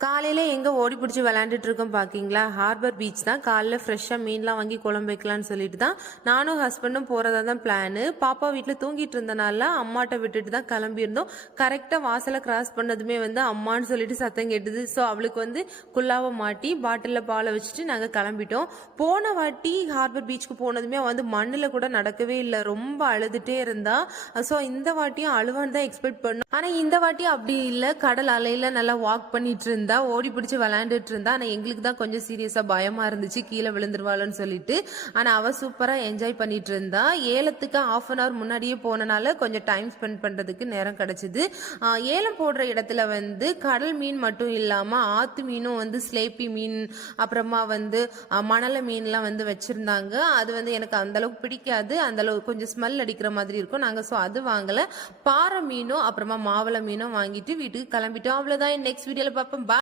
காலையில எங்க ஓடி பிடிச்சி விளையாண்டுட்டு இருக்கோம் பாக்கீங்களா? ஹார்பர் பீச் தான். காலைல ஃப்ரெஷ்ஷா மீன்லாம் வாங்கி குழம்பு வைக்கலாம்னு சொல்லிட்டு தான் நானும் ஹஸ்பண்டும் போறதா தான் பிளானு. பாப்பா வீட்டுல தூங்கிட்டு இருந்தனால அம்மாட்ட விட்டுட்டு தான் கிளம்பியிருந்தோம். கரெக்டா வாசலை கிராஸ் பண்ணதுமே அம்மான்னு சொல்லிட்டு சத்தம் கேட்டுது. ஸோ அவளுக்கு குல்லாவை மாட்டி பாட்டில பாலை வச்சுட்டு நாங்க கிளம்பிட்டோம். போன வாட்டி ஹார்பர் பீச்சுக்கு போனதுமே மண்ணுல கூட நடக்கவே இல்லை, ரொம்ப அழுதுட்டே இருந்தா. ஸோ இந்த வாட்டியும் அழுவான்னு தான் எக்ஸ்பெக்ட் பண்ணோம். ஆனா இந்த வாட்டி அப்படி இல்லை, கடல் அலையில நல்லா வாக் பண்ணிட்டு இருந்தா, ஓடி பிடிச்சி விளையாண்டுட்டு இருந்தா. ஆனா எங்களுக்கு தான் கொஞ்சம் சீரியஸா பயமா இருந்துச்சு, கீழே விழுந்துருவாள்னு சொல்லிட்டு. ஆனா அவ சூப்பரா என்ஜாய் பண்ணிட்டு இருந்தா. ஏலத்துக்கு 1/2 முன்னாடியே போனனால கொஞ்சம் டைம் ஸ்பெண்ட் பண்றதுக்கு நேரம் கிடைச்சது. ஏலம் போடுற இடத்துல கடல் மீன் மட்டும் இல்லாம ஆத்து மீனும் ஸ்லேப்பி மீன், அப்புறமா மணல மீன்லாம் வச்சிருந்தாங்க. அது எனக்கு அந்த அளவுக்கு பிடிக்காது, அந்த அளவுக்கு கொஞ்சம் ஸ்மெல் அடிக்கிற மாதிரி இருக்கும். நாங்க அது வாங்கல. பாறை மீனும் அப்புறமா மாவள மீனும் வாங்கிட்டு வீட்டுக்கு கிளம்பிட்டோம். அவ்வளவுதான். நெக்ஸ்ட் வீடியோல பார்ப்போம்.